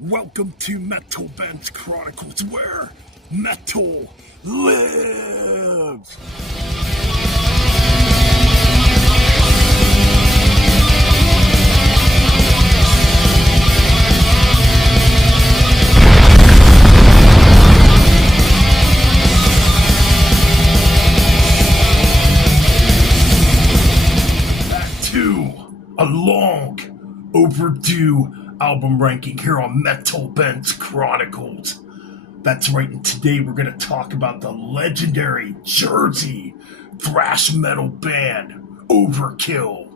Welcome to Metalben's Chronicles, where metal lives! Back to a long overdue album ranking here on Metalben's Chronicles. That's right, and today we're going to talk about the legendary Jersey thrash metal band Overkill.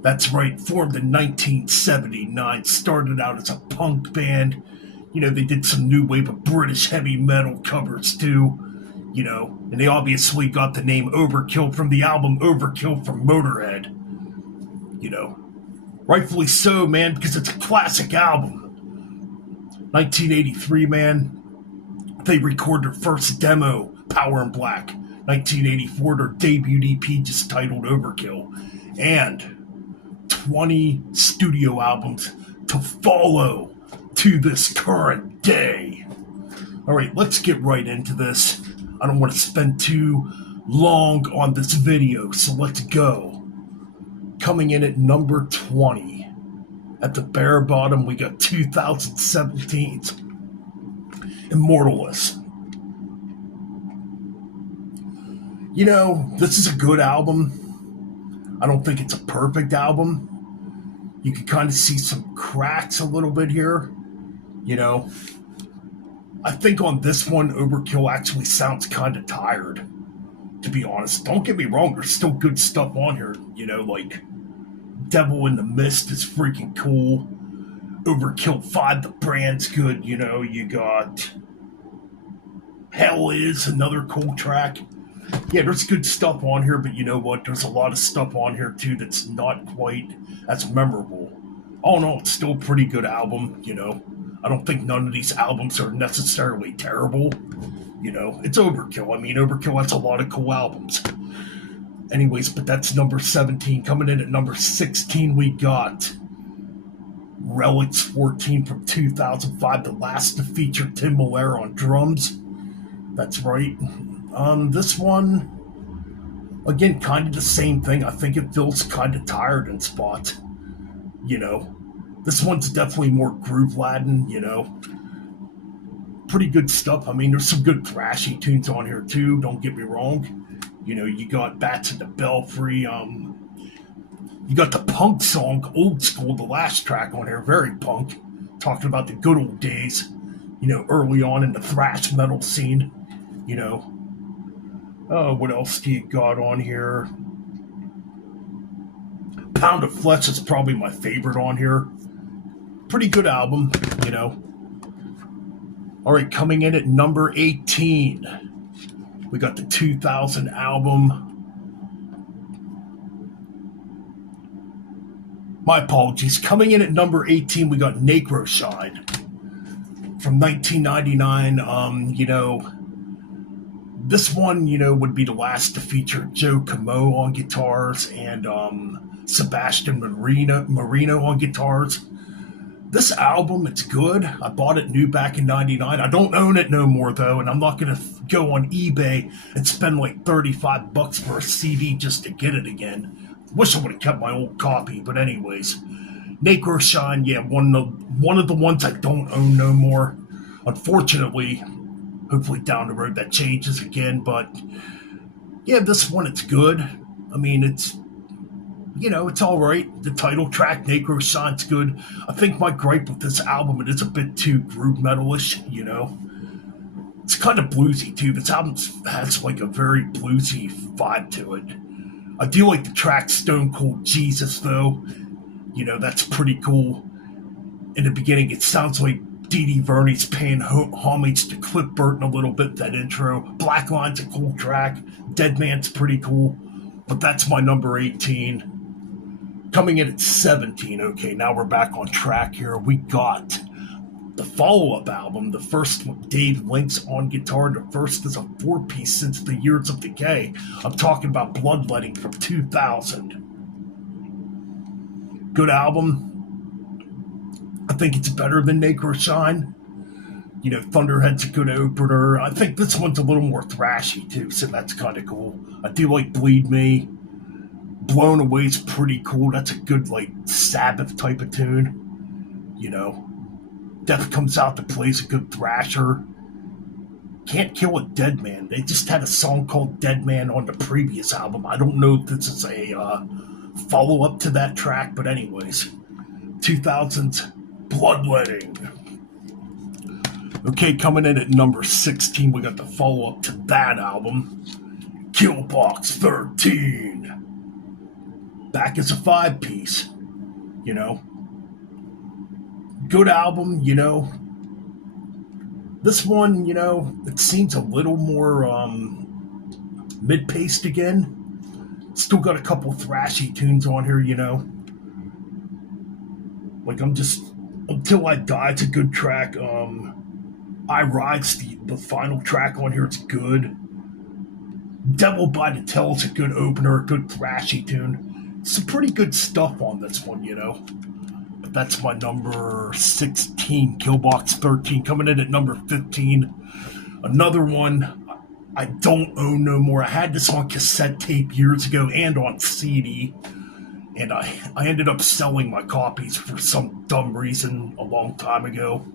That's right, formed in 1979, started out as a punk band. They did some new wave of British heavy metal covers too, and they obviously got the name Overkill from the album Overkill from Motorhead. Rightfully so, man, because it's a classic album. 1983, man, they recorded their first demo, Power in Black. 1984, their debut EP just titled Overkill. And 20 studio albums to follow to this current day. All right, let's get right into this. I don't want to spend too long on this video, so let's go. Coming in at number 20. At the bare bottom, we got 2017's Immortalist. This is a good album. I don't think it's a perfect album. You can kind of see some cracks a little bit here. I think on this one, Overkill actually sounds kind of tired, to be honest. Don't get me wrong, there's still good stuff on here, like Devil in the Mist is freaking cool. Overkill 5, the brand's good, you got Hell Is, another cool track. Yeah, there's good stuff on here, but you know what? There's a lot of stuff on here too that's not quite as memorable. All in all, it's still a pretty good album, I don't think none of these albums are necessarily terrible. It's Overkill. I mean, Overkill has a lot of cool albums. Anyways, but that's number 17. Coming in at number 16, we got Relics 14 from 2005, the last to feature Tim Miller on drums. That's right. This one, again, kind of the same thing. I think it feels kind of tired in spots. This one's definitely more groove-laden, Pretty good stuff. I mean, there's some good thrashy tunes on here, too. Don't get me wrong. You got Bats in the Belfry. You got the punk song, Old School, the last track on here. Very punk. Talking about the good old days, early on in the thrash metal scene. What else do you got on here? Pound of Flesh is probably my favorite on here. Pretty good album, All right, coming in at number 18, we got the 2000 album. My apologies. Coming in at number 18, we got Necroshine from 1999. This one, would be the last to feature Joe Camo on guitars and Sebastian Marino on guitars. This album, it's good. I bought it new back in 99. I don't own it no more, though, and I'm not going to go on eBay and spend like $35 for a CD just to get it again. Wish I would have kept my old copy, but anyways. Necroshine, yeah, one of the ones I don't own no more. Unfortunately, hopefully down the road that changes again, but yeah, this one, it's good. I mean, it's all right. The title track, Necroshine's good. I think my gripe with this album, it is a bit too groove metalish, It's kind of bluesy, too. This album has, like, a very bluesy vibe to it. I do like the track Stone Cold Jesus, though. That's pretty cool. In the beginning, it sounds like Dee Dee Verney's paying homage to Cliff Burton a little bit, that intro. Black Line's a cool track. Dead Man's pretty cool. But that's my number 18. Coming in at 17, okay, now we're back on track here. We got the follow-up album, the first with Dave Links on guitar. The first is a 4-piece since the Years of Decay. I'm talking about Bloodletting from 2000. Good album. I think it's better than Necroshine. Thunderhead's a good opener. I think this one's a little more thrashy too, so that's kind of cool. I do like Bleed Me. Blown Away's pretty cool. That's a good, like, Sabbath type of tune. Death Comes Out to Play's a good thrasher. Can't Kill a Dead Man. They just had a song called Dead Man on the previous album. I don't know if this is a follow-up to that track, but anyways. 2000's Bloodletting. Okay, coming in at number 16, we got the follow-up to that album, Killbox 13. Back as a 5-piece, Good album, This one, it seems a little more mid-paced again. Still got a couple thrashy tunes on here, Like, Until I Die, it's a good track. I Ride's the final track on here, it's good. Devil by the Tail's a good opener, a good thrashy tune. Some pretty good stuff on this one, But that's my number 16, Killbox 13. Coming in at number 15, another one I don't own no more. I had this on cassette tape years ago and on CD. And I ended up selling my copies for some dumb reason a long time ago.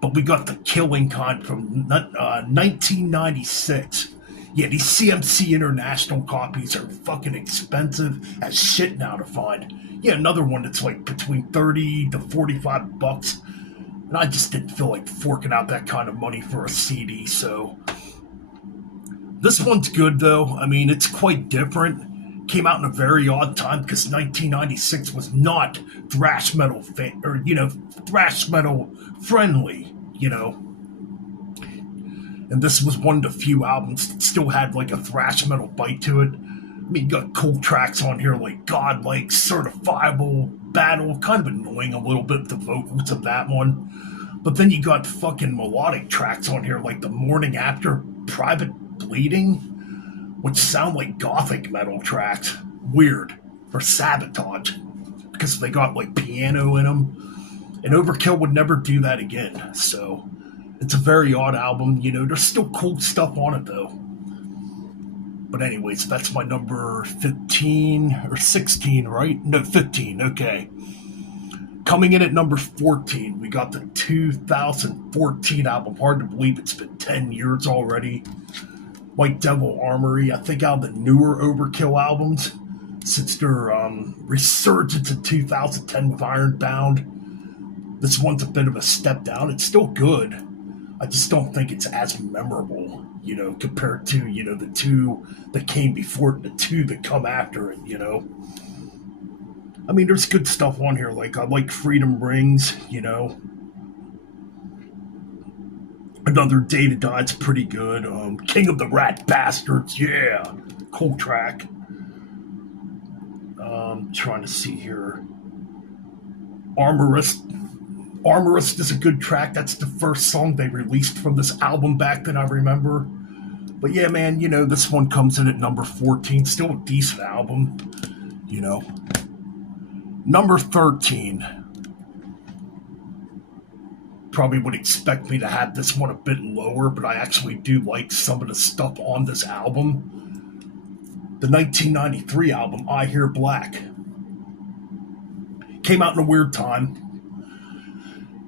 But we got the Killing Kind from 1996. Yeah, these CMC International copies are fucking expensive as shit now to find. Yeah, another one that's like between 30 to 45 bucks. And I just didn't feel like forking out that kind of money for a CD, so. This one's good, though. I mean, it's quite different. Came out in a very odd time because 1996 was not thrash metal thrash metal friendly, And this was one of the few albums that still had like a thrash metal bite to it. I mean, you got cool tracks on here like Godlike, Certifiable, Battle, kind of annoying a little bit, the vocals of that one. But then you got fucking melodic tracks on here like The Morning After, Private Bleeding, which sound like gothic metal tracks. Weird. Or Sabotage. Because they got like piano in them. And Overkill would never do that again. So it's a very odd album. There's still cool stuff on it though. But anyways, that's my number 15 or 16, right? No, 15. Okay. Coming in at number 14, we got the 2014 album. Hard to believe it's been 10 years already. White Devil Armory, I think out of the newer Overkill albums, since their resurgence in 2010 with Ironbound. This one's a bit of a step down. It's still good. I just don't think it's as memorable, compared to, the two that came before it and the two that come after it, I mean, there's good stuff on here. Like, I like Freedom Rings, Another Day to Die, it's pretty good. King of the Rat Bastards, yeah. Cool track. Trying to see here. Armorist is a good track. That's the first song they released from this album back then, I remember. But yeah, man, this one comes in at number 14. Still a decent album, Number 13. Probably would expect me to have this one a bit lower, but I actually do like some of the stuff on this album. The 1993 album, I Hear Black. Came out in a weird time.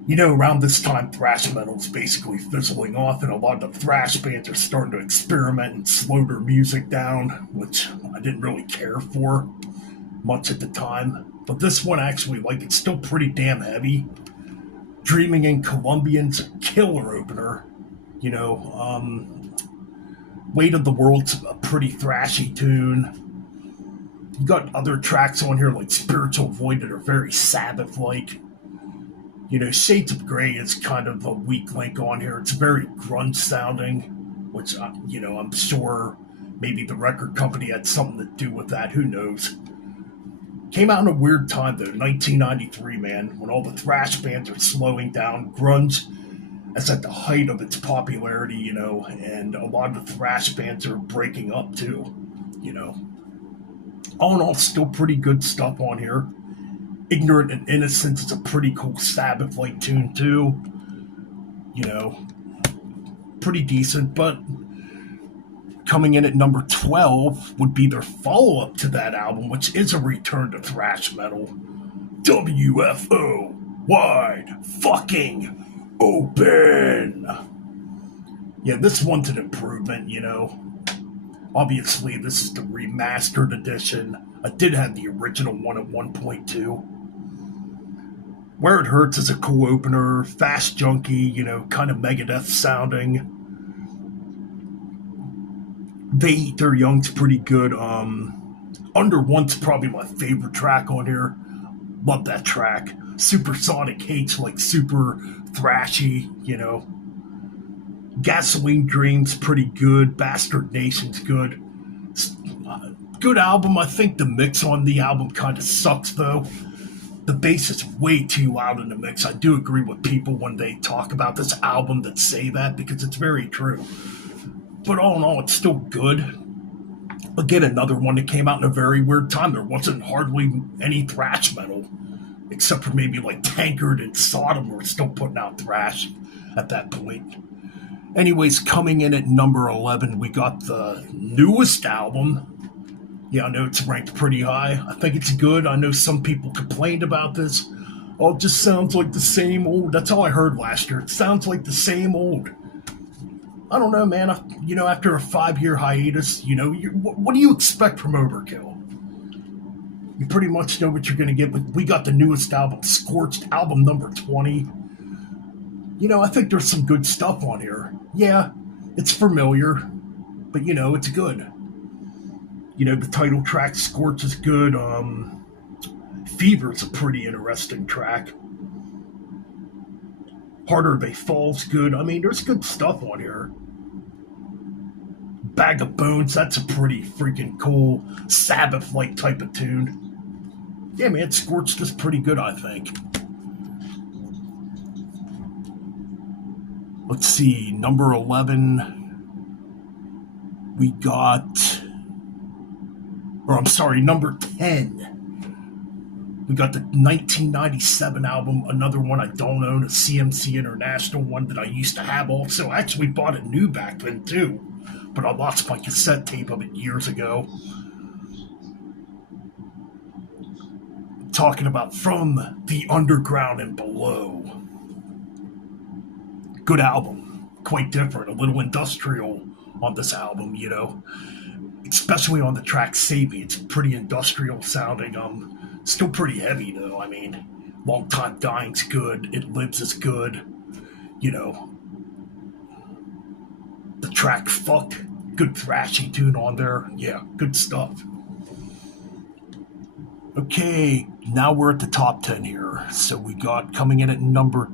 Around this time, thrash metal's basically fizzling off, and a lot of the thrash bands are starting to experiment and slow their music down, which I didn't really care for much at the time. But this one actually, it's still pretty damn heavy. Dreaming in Colombian's a killer opener. Weight of the World's a pretty thrashy tune. You got other tracks on here like Spiritual Void that are very Sabbath-like. Shades of Grey is kind of a weak link on here. It's very grunge sounding, which, I'm sure maybe the record company had something to do with that. Who knows? Came out in a weird time, though, 1993, man, when all the thrash bands are slowing down. Grunge is at the height of its popularity, and a lot of the thrash bands are breaking up, too, All in all, still pretty good stuff on here. Ignorant and Innocent is a pretty cool Sabbath-like tune too. You know, pretty decent, but coming in at number 12 would be their follow-up to that album, which is a return to thrash metal. WFO, wide fucking open. Yeah, this one's an improvement, you know. Obviously, this is the remastered edition. I did have the original one at 1.2. Where It Hurts is a cool opener, fast junky, you know, kind of Megadeth sounding. They Eat Their Young's pretty good. Under One's probably my favorite track on here. Love that track. Supersonic Hate's like super thrashy, you know. Gasoline Dream's pretty good. Bastard Nation's good. Good album. I think the mix on the album kind of sucks though. The bass is way too loud in the mix. I do agree with people when they talk about this album that say that because it's very true. But all in all, it's still good. Again, another one that came out in a very weird time. There wasn't hardly any thrash metal, except for maybe like Tankard and Sodom were still putting out thrash at that point. Anyways, coming in at number 11, we got the newest album. Yeah, I know it's ranked pretty high. I think it's good. I know some people complained about this. Oh, it just sounds like the same old. That's all I heard last year. It sounds like the same old. I don't know, man. You know, after a 5-year hiatus, you know, what do you expect from Overkill? You pretty much know what you're going to get. We got the newest album, Scorched, album number 20. You know, I think there's some good stuff on here. Yeah, it's familiar, but, you know, it's good. You know, the title track, Scorch, is good. Fever's a pretty interesting track. Harder They Fall's good. I mean, there's good stuff on here. Bag of Bones, that's a pretty freaking cool Sabbath-like type of tune. Yeah, man, Scorched is pretty good, I think. Let's see, number 11, we got... Or I'm sorry, number 10. We got the 1997 album, another one I don't own, a CMC International one that I used to have also. I actually bought it new back then too, but I lost my cassette tape of it years ago. Talking about From the Underground and Below. Good album, quite different, a little industrial on this album, you know. Especially on the track Savvy, it's pretty industrial sounding. Still pretty heavy though. I mean, Long Time Dying's good. It Lives is good. You know, the track Fuck, good thrashy tune on there. Yeah, good stuff. Okay, now we're at the top 10 here. So we got coming in at number...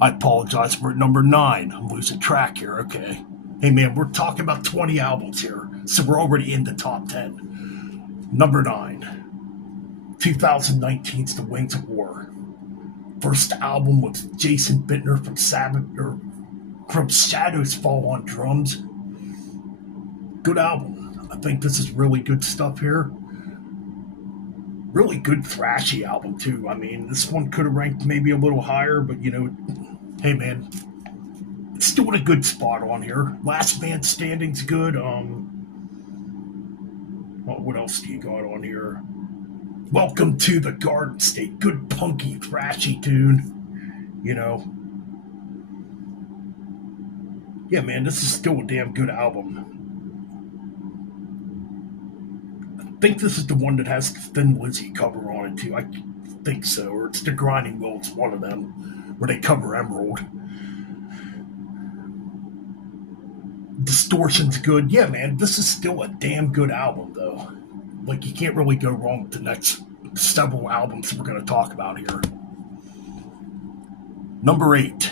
I apologize, we're at number 9. I'm losing track here, okay. Hey man, we're talking about 20 albums here, so we're already in the top 10. Number 9, 2019's The Wings of War. First album with Jason Bittner from from Shadows Fall on drums. Good album. I think this is really good stuff here. Really good thrashy album too. I mean, this one could have ranked maybe a little higher, but you know, hey man, it's still in a good spot on here. Last Man Standing's good. What else do you got on here? Welcome to the Garden State. Good punky, thrashy tune. You know. Yeah, man, this is still a damn good album. I think this is the one that has the Thin Lizzy cover on it, too. I think so. Or it's the Grinding Will. It's one of them where they cover Emerald. Distortion's good. Yeah, man, this is still a damn good album, though. Like, you can't really go wrong with the next several albums we're going to talk about here. Number 8.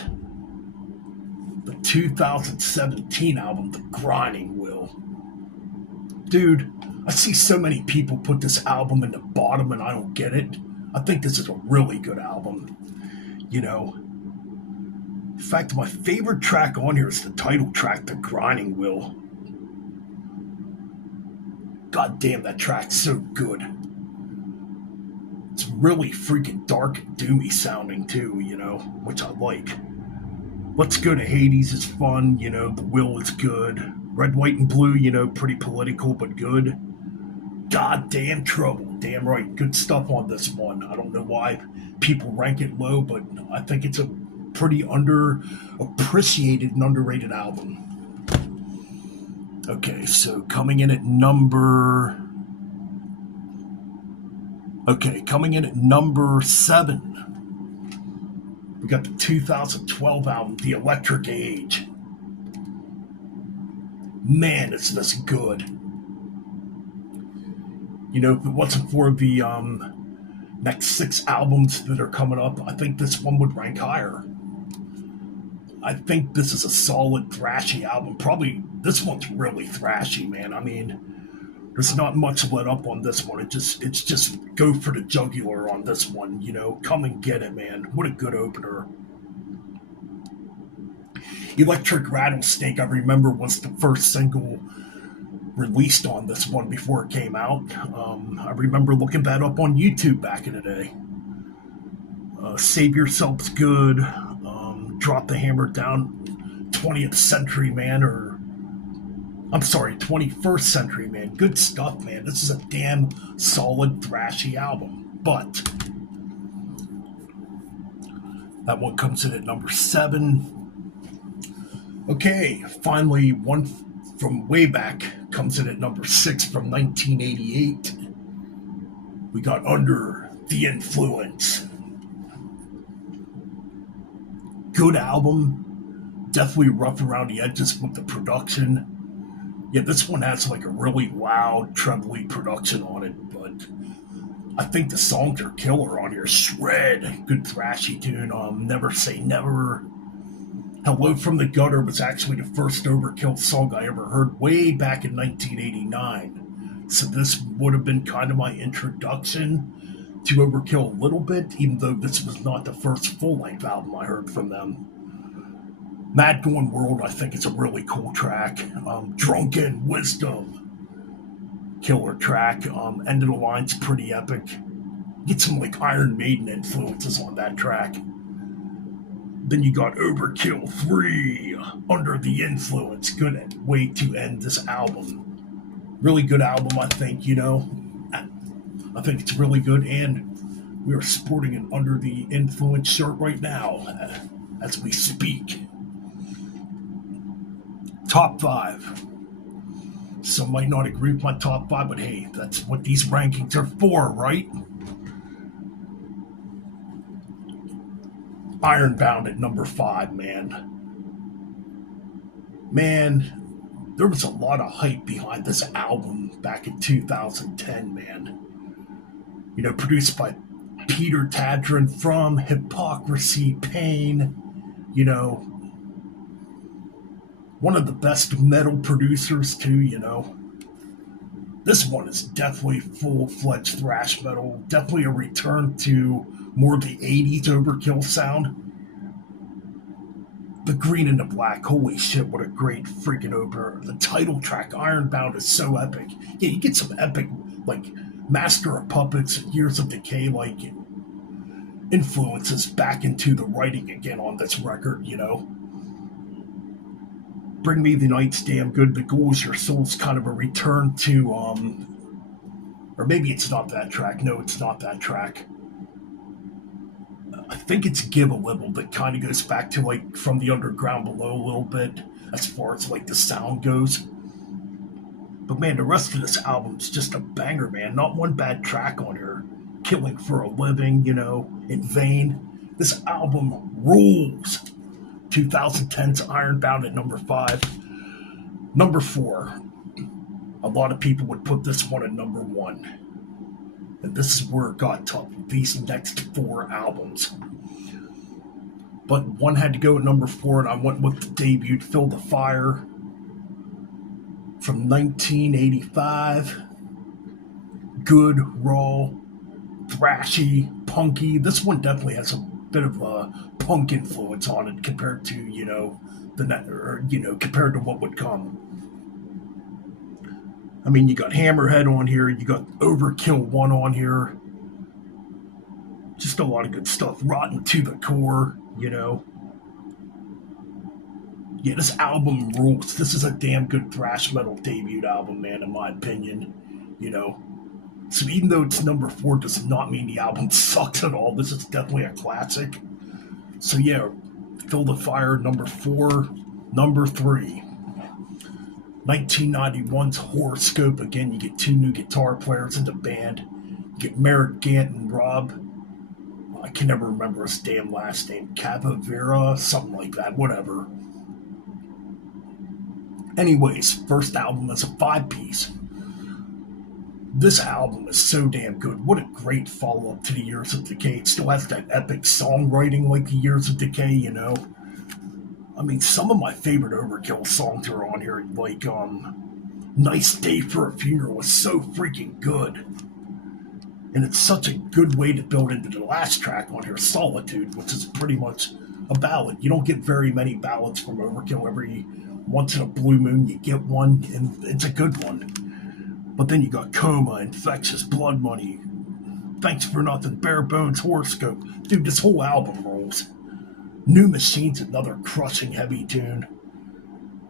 The 2017 album, The Grinding Will. Dude, I see so many people put this album in the bottom and I don't get it. I think this is a really good album. You know, in fact, my favorite track on here is the title track, The Grinding Will. God damn, that track's so good. really freaking dark and doomy sounding too, which I like. Let's Go to Hades is fun, The Will is good. Red, White, and Blue, pretty political but good. Goddamn Trouble, damn right, good stuff on this one. I don't know why people rank it low, but I think it's a pretty underappreciated and underrated album. Okay, so coming in at number 7, we got the 2012 album, The Electric Age. Man, is this good. If it wasn't for the next 6 albums that are coming up, I think this one would rank higher. I think this is a solid thrashy album. Probably this one's really thrashy, man. I mean, there's not much let up on this one. It's just go for the jugular on this one. Come and get it, man. What a good opener. Electric Rattlesnake, I remember, was the first single released on this one before it came out. I remember looking that up on YouTube back in the day. Save Yourself's good. Drop the Hammer Down, 20th Century Man, or I'm sorry, 21st Century Man. Good stuff, man. This is a damn solid thrashy album. But that one comes in at number 7. Okay, finally, one from way back comes in at number 6 from 1988. We got Under the Influence. Good album. Definitely rough around the edges with the production. Yeah, this one has like a really loud, trebly production on it, but I think the songs are killer on here. Shred, good thrashy tune. Never Say Never. Hello from the Gutter was actually the first Overkill song I ever heard way back in 1989. So this would have been kind of my introduction to Overkill a little bit, even though this was not the first full-length album I heard from them. Mad Going World, I think, is a really cool track. Drunken Wisdom, killer track. End of the Line's pretty epic. Get some like Iron Maiden influences on that track. Then you got Overkill 3, Under the Influence. Good way to end this album. Really good album, I think, I think it's really good, and we are sporting an Under the Influence shirt right now as we speak. Top 5. Some might not agree with my top 5, but hey, that's what these rankings are for, right? Ironbound at number 5, man. Man, there was a lot of hype behind this album back in 2010, man. Produced by Peter Tadrin from Hypocrisy, Pain, one of the best metal producers too, This one is definitely full-fledged thrash metal, definitely a return to more of the 80s Overkill sound. The Green and the Black, holy shit, what a great freaking opener. The title track, Ironbound, is so epic. Yeah, you get some epic, like, Master of Puppets, Years of Decay, like, influences back into the writing again on this record, Bring Me the Night's damn good. The Goal Is Your Soul's kind of a return to, or maybe it's not that track. No, it's not that track. I think it's Give a Little that kind of goes back to, like, From the Underground Below a little bit, as far as, like, the sound goes. But, man, the rest of this album's just a banger, man. Not one bad track on here. Killing for a Living, In Vain. This album rules. 2010's Ironbound at number 5. Number 4. A lot of people would put this one at number 1. And this is where it got tough, these next 4 albums. But one had to go at number 4, and I went with the debut, Fill the Fire, from 1985. Good, raw, thrashy, punky. This one definitely has a bit of a punk influence on it compared to, compared to what would come. I mean, you got Hammerhead on here, you got Overkill 1 on here. still a lot of good stuff. Rotten to the core, you know. Yeah, this album rules. This is a damn good thrash metal debut album, man, in my opinion. You know, so even though it's number 4, does not mean the album sucks at all. This is definitely a classic. So yeah, Fill the Fire, number 4. Number 3, 1991's Horoscope. Again, you get 2 new guitar players in the band. You get Merritt Gant and Rob. I can never remember his damn last name. Cavavera, something like that, whatever. Anyways, first album is a 5-piece. This album is so damn good. What a great follow-up to the Years of Decay. It still has that epic songwriting like the Years of Decay, you know. I mean, some of my favorite Overkill songs are on here, like Nice Day for a Funeral was so freaking good. And it's such a good way to build into the last track on here, Solitude, which is pretty much a ballad. You don't get very many ballads from Overkill. Every once in a blue moon you get one, and it's a good one. But then you got Coma, Infectious, Blood Money, Thanks for Nothing, Bare Bones, Horoscope. Dude, this whole album rolls. New Machine's another crushing heavy tune.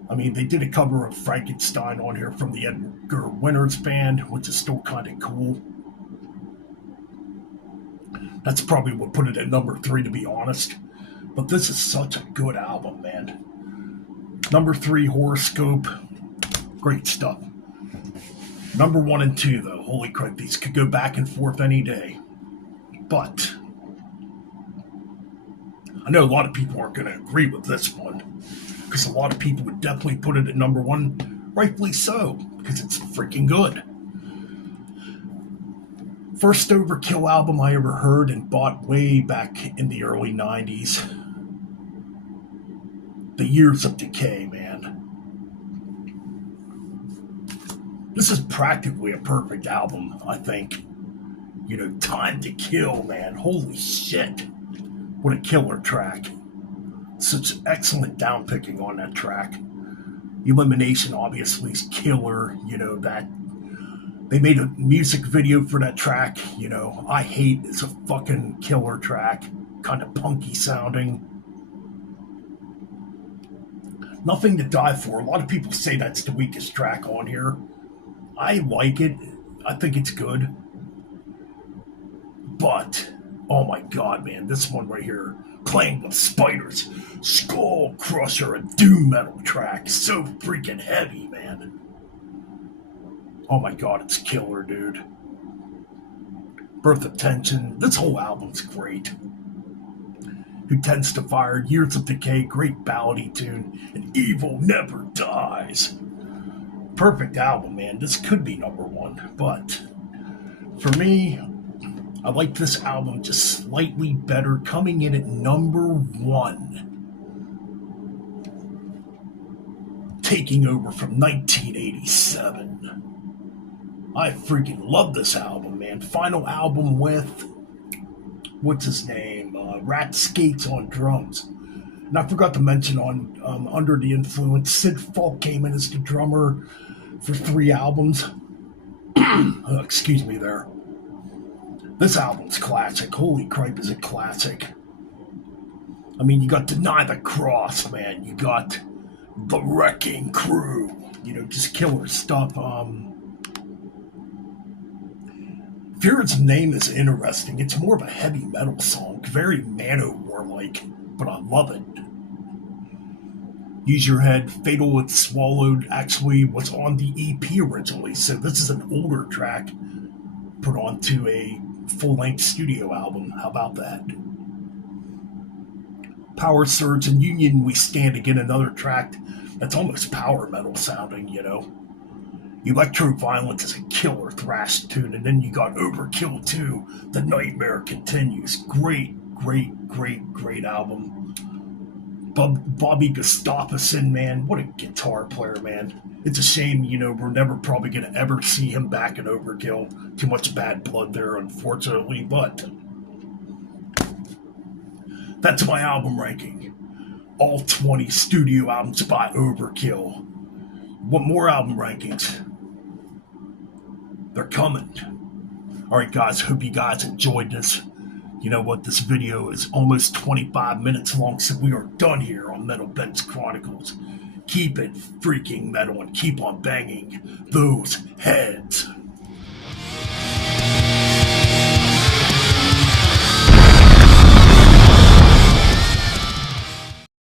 I mean, they did a cover of Frankenstein on here from the Edgar Winters band, which is still kind of cool. That's probably what put it at number 3, to be honest. But this is such a good album, man. Number 3, Horoscope. Great stuff. Number 1 and 2, though. Holy crap, these could go back and forth any day. But I know a lot of people aren't going to agree with this one, because a lot of people would definitely put it at number 1, rightfully so, because it's freaking good. First Overkill album I ever heard and bought way back in the early 90s. The Years of Decay, man. This is practically a perfect album, I think. You know, Time to Kill, man. Holy shit. What a killer track. Such excellent downpicking on that track. Elimination obviously is killer. You know, that they made a music video for that track. You know, I Hate is a fucking killer track. Kind of punky sounding. Nothing to Die For. A lot of people say that's the weakest track on here. I like it. I think it's good. But, oh my god, man, this one right here, Playing with Spiders, Skull Crusher, a doom metal track. So freaking heavy, man. Oh my god, it's killer, dude. Birth of Tension. This whole album's great. Who Tends to Fire, Years of Decay, great ballady tune, and Evil Never Dies. Perfect album, man. This could be number 1, but for me, I like this album just slightly better, coming in at number 1. Taking Over from 1987. I freaking love this album, man. Final album with, what's his name? Rat Skates on drums. And I forgot to mention on Under the Influence, Sid Falk came in as the drummer for 3 albums. Excuse me there. This album's classic. Holy crap, is it classic. I mean, you got Deny the Cross, man. You got The Wrecking Crew. You know, just killer stuff. Fear's Name is interesting. It's more of a heavy metal song. Very Manowar-like, but I love it. Use Your Head, Fatal with Swallowed, actually was on the EP originally, so this is an older track put onto a full-length studio album. How about that? Power Surge and Union We Stand, again, another track that's almost power metal sounding, you know. Electro Violence is a killer thrash tune, and then you got Overkill 2, The Nightmare Continues. Great album. Bobby Gustafsson, man, what a guitar player, man. It's a shame, you know, we're never probably going to ever see him back in Overkill. Too much bad blood there, unfortunately, but that's my album ranking. All 20 studio albums by Overkill. Want more album rankings? They're coming. Alright guys, hope you guys enjoyed this. You know what? This video is almost 25 minutes long, so we are done here on Metalben's Chronicles. Keep it freaking metal and keep on banging those heads.